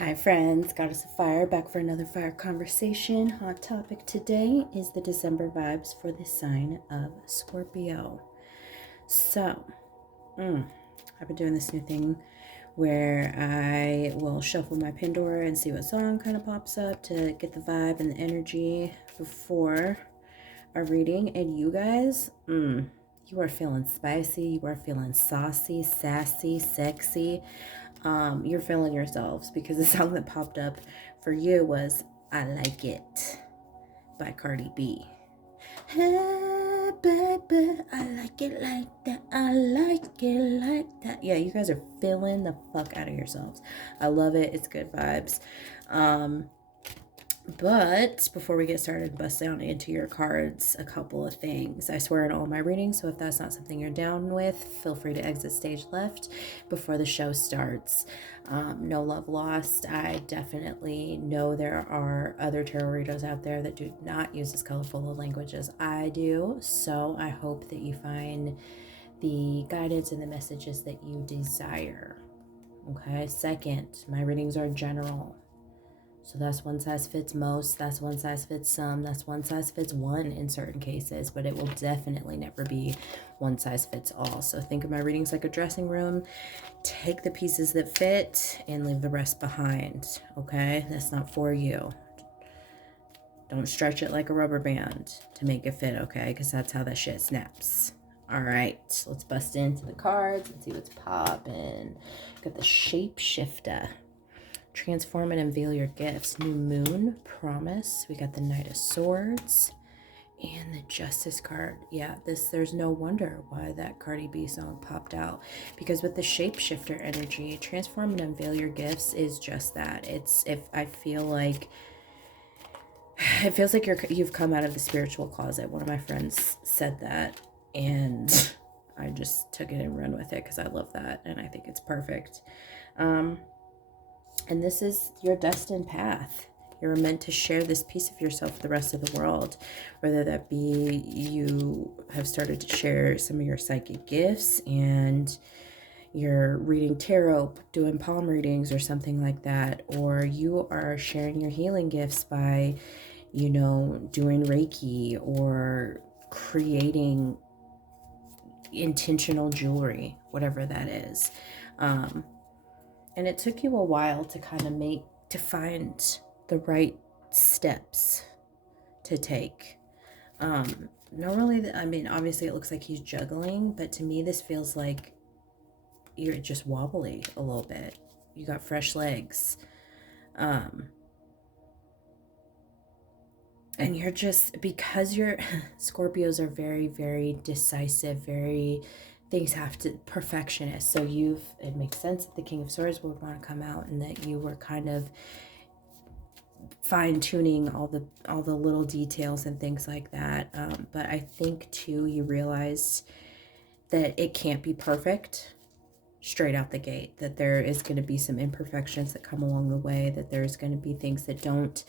Hi friends, Goddess of Fire back for another fire conversation. Hot topic today is the December vibes for the sign of Scorpio. So, I've been doing this new thing where I will shuffle my Pandora and see what song kind of pops up to get the vibe and the energy before a reading. And you guys, you are feeling spicy, you are feeling saucy, sassy, sexy. You're feeling yourselves because the song that popped up for you was I Like It by Cardi B. Hey, baby, I like it like that. I like it like that. Yeah, you guys are feeling the fuck out of yourselves. I love it. It's good vibes. But before we get started, bust down into your cards a couple of things. I swear in all my readings, so if that's not something you're down with, feel free to exit stage left before the show starts. No love lost. I definitely know there are other tarot readers out there that do not use as colorful a language as I do, so I hope that you find the guidance and the messages that you desire. Okay, second, my readings are general. So that's one size fits most, that's one size fits some, that's one size fits one in certain cases, but it will definitely never be one size fits all. So think of my readings like a dressing room. Take the pieces that fit and leave the rest behind, okay? That's not for you. Don't stretch it like a rubber band to make it fit, okay? Because that's how that shit snaps. All right, let's bust into the cards and see what's popping. Got the Shapeshifter. Transform and unveil your gifts. New moon, promise. We got the Knight of Swords and the Justice card. Yeah, there's no wonder why that Cardi B song popped out, because with the Shapeshifter energy, transform and unveil your gifts is just that. It feels like you've come out of the spiritual closet. One of my friends said that, and I just took it and ran with it because I love that and I think it's perfect. And this is your destined path. You're meant to share this piece of yourself with the rest of the world, whether that be you have started to share some of your psychic gifts and you're reading tarot, doing palm readings or something like that, or you are sharing your healing gifts by, doing Reiki or creating intentional jewelry, whatever that is. And it took you a while to find the right steps to take. Obviously it looks like he's juggling, but to me this feels like you're just wobbly a little bit. You got fresh legs. And you're just, because Scorpios are very, very decisive, things have to perfectionist. So it makes sense that the King of Swords would want to come out and that you were kind of fine-tuning all the little details and things like that. But I think too, you realized that it can't be perfect straight out the gate, that there is going to be some imperfections that come along the way, that there's going to be things that don't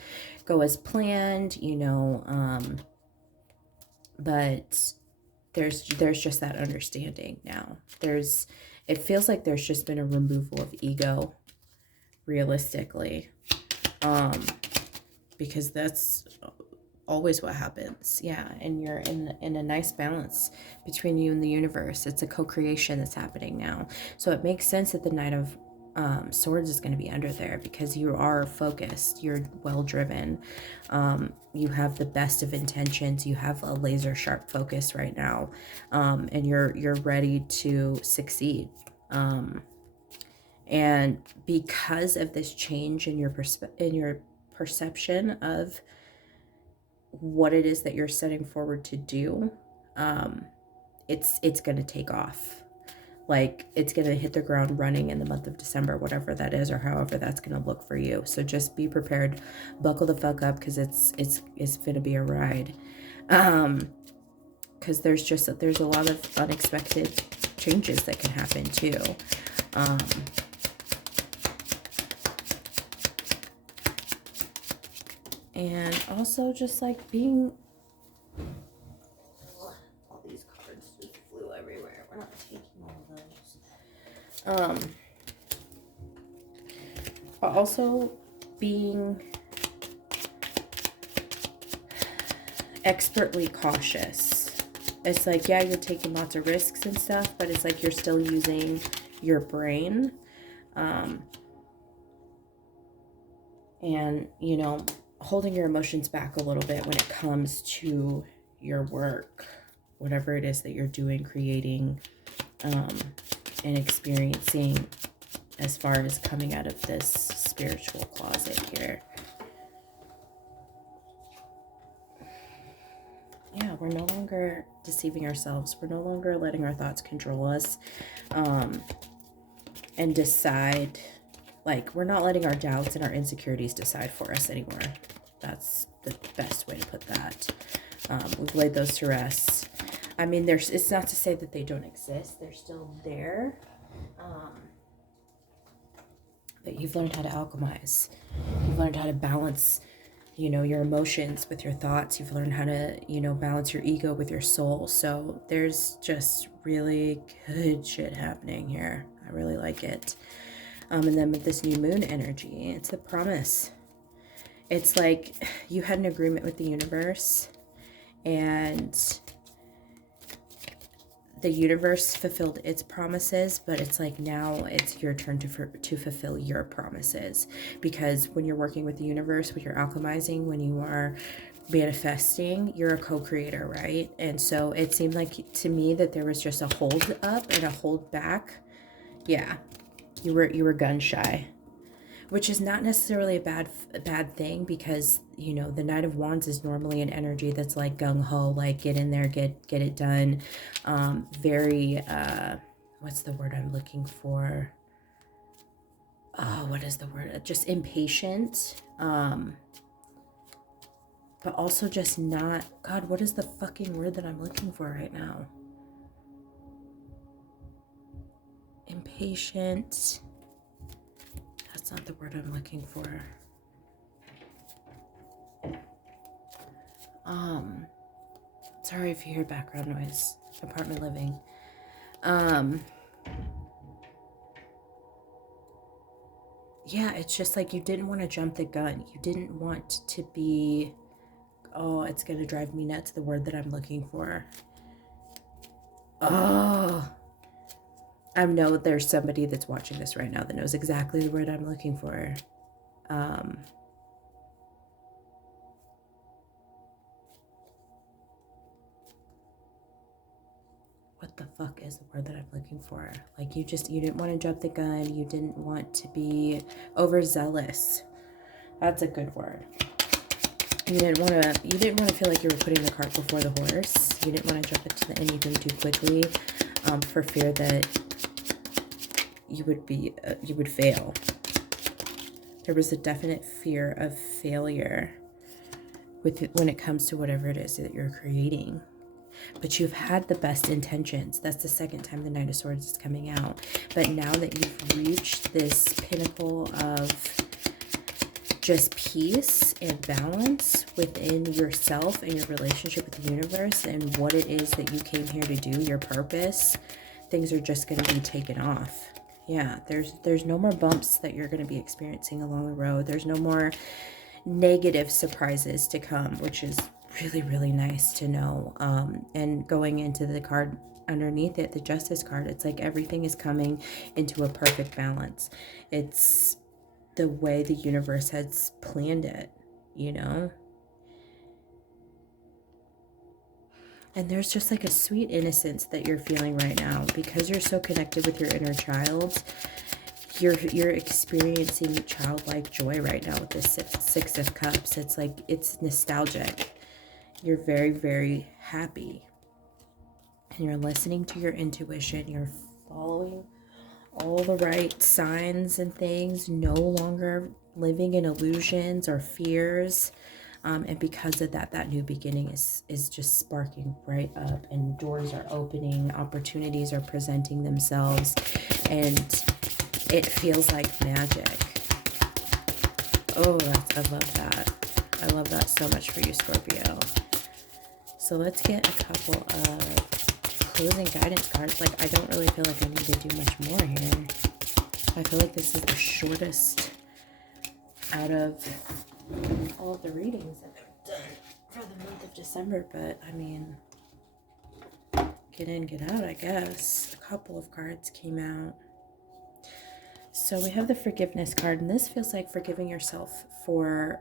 go as planned, but there's just that understanding now. It feels like there's just been a removal of ego, realistically, because that's always what happens. Yeah, and you're in a nice balance between you and the universe. It's a co-creation that's happening now, so it makes sense that the Knight of Swords is going to be under there, because you are focused, you're well driven, you have the best of intentions, you have a laser sharp focus right now, and you're ready to succeed. And because of this change in your perception of what it is that you're setting forward to do, it's going to take off. Like, it's going to hit the ground running in the month of December, whatever that is, or however that's going to look for you. So just be prepared, buckle the fuck up, because it's going to be a ride. Because there's a lot of unexpected changes that can happen too. And also just like being, all these cards just flew everywhere. We're not taking all of those. Also being expertly cautious. It's like, yeah, you're taking lots of risks and stuff, but it's like you're still using your brain. And, you know, holding your emotions back a little bit when it comes to your work, whatever it is that you're doing, creating, and experiencing as far as coming out of this spiritual closet here. Yeah, we're no longer deceiving ourselves. We're no longer letting our thoughts control us, and decide, like, we're not letting our doubts and our insecurities decide for us anymore. That's the best way to put that. We've laid those to rest. I mean, it's not to say that they don't exist. They're still there. But you've learned how to alchemize. You've learned how to balance, you know, your emotions with your thoughts. You've learned how to, you know, balance your ego with your soul. So there's just really good shit happening here. I really like it. And then with this new moon energy, it's a promise. It's like you had an agreement with the universe, and the universe fulfilled its promises, but it's like now it's your turn to fulfill your promises. Because when you're working with the universe, when you're alchemizing, when you are manifesting, you're a co-creator, right? And so it seemed like to me that there was just a hold up and a hold back. Yeah, you were gun shy, which is not necessarily a bad thing, because, you know, the Knight of Wands is normally an energy that's like gung-ho, like get in there, get it done. Very, what's the word I'm looking for? Oh, what is the word? Just impatient. But also just not, God, what is the fucking word that I'm looking for right now? Impatient. That's not the word I'm looking for. Sorry if you hear background noise. Apartment living. Yeah, it's just like you didn't want to jump the gun. You didn't want to be, oh, it's going to drive me nuts, the word that I'm looking for. Oh, I know there's somebody that's watching this right now that knows exactly the word I'm looking for. What the fuck is the word that I'm looking for? Like you didn't want to jump the gun. You didn't want to be overzealous. That's a good word. You didn't want to feel like you were putting the cart before the horse. You didn't want to jump into anything too quickly, for fear that you would fail. There was a definite fear of failure when it comes to whatever it is that you're creating. But you've had the best intentions. That's the second time the Knight of Swords is coming out. But now that you've reached this pinnacle of just peace and balance within yourself and your relationship with the universe and what it is that you came here to do, your purpose, things are just going to be taken off. Yeah, there's no more bumps that you're going to be experiencing along the road. There's no more negative surprises to come, which is really, really nice to know. And going into the card underneath it, the Justice card, it's like everything is coming into a perfect balance. It's the way the universe has planned it, you know? And there's just like a sweet innocence that you're feeling right now because you're so connected with your inner child. You're experiencing childlike joy right now with this Six of Cups. It's like, it's nostalgic. You're very, very happy. And you're listening to your intuition. You're following all the right signs and things. No longer living in illusions or fears. And because of that new beginning is just sparking right up. And doors are opening. Opportunities are presenting themselves. And it feels like magic. Oh, I love that. I love that so much for you, Scorpio. So let's get a couple of closing guidance cards. Like, I don't really feel like I need to do much more here. I feel like this is the shortest out of all of the readings that I've done for the month of December, but I mean, get in, get out, I guess. A couple of cards came out. So we have the forgiveness card, and this feels like forgiving yourself for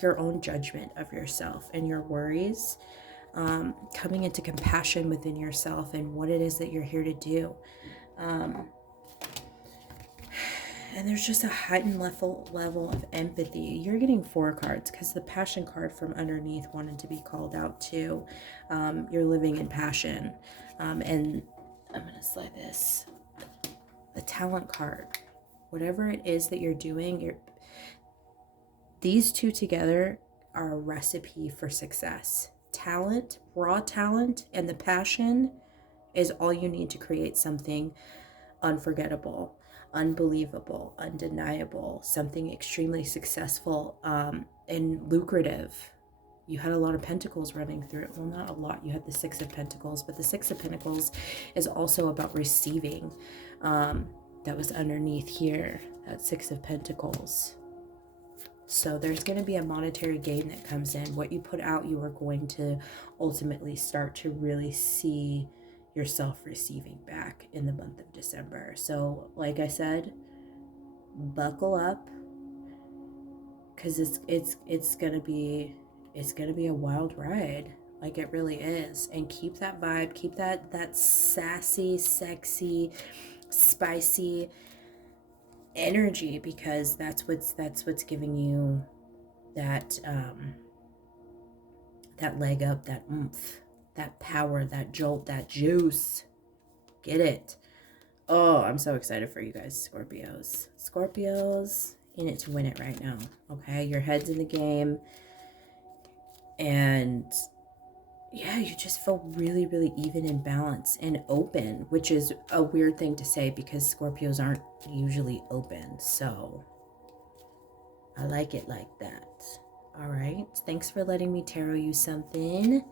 your own judgment of yourself and your worries, coming into compassion within yourself and what it is that you're here to do. And there's just a heightened level of empathy. You're getting 4 cards because the passion card from underneath wanted to be called out too. You're living in passion. And I'm going to slide this. The talent card. Whatever it is that you're doing, these two together are a recipe for success. Talent, raw talent, and the passion is all you need to create something unforgettable, unbelievable, undeniable, something extremely successful, and lucrative. You had a lot of pentacles running through it. Well, not a lot. You had the 6 of Pentacles, but the 6 of Pentacles is also about receiving. That was underneath here, that 6 of Pentacles. So there's going to be a monetary gain that comes in. What you put out, you are going to ultimately start to really see yourself receiving back in the month of December. So like I said, buckle up, because it's gonna be a wild ride. Like, it really is. And keep that vibe, keep that sassy, sexy, spicy energy, because that's what's giving you that that leg up, that oomph, that power, that jolt, that juice. Get it. Oh, I'm so excited for you guys, Scorpios in it to win it right now. Okay, your head's in the game, and yeah, you just feel really, really even and balanced and open, which is a weird thing to say because Scorpios aren't usually open. So I like it like that. All right. Thanks for letting me tarot you something.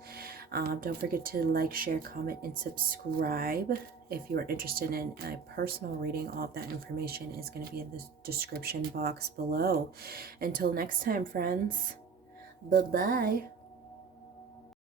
Don't forget to like, share, comment, and subscribe. If you are interested in a personal reading, all of that information is going to be in the description box below. Until next time, friends. Bye-bye.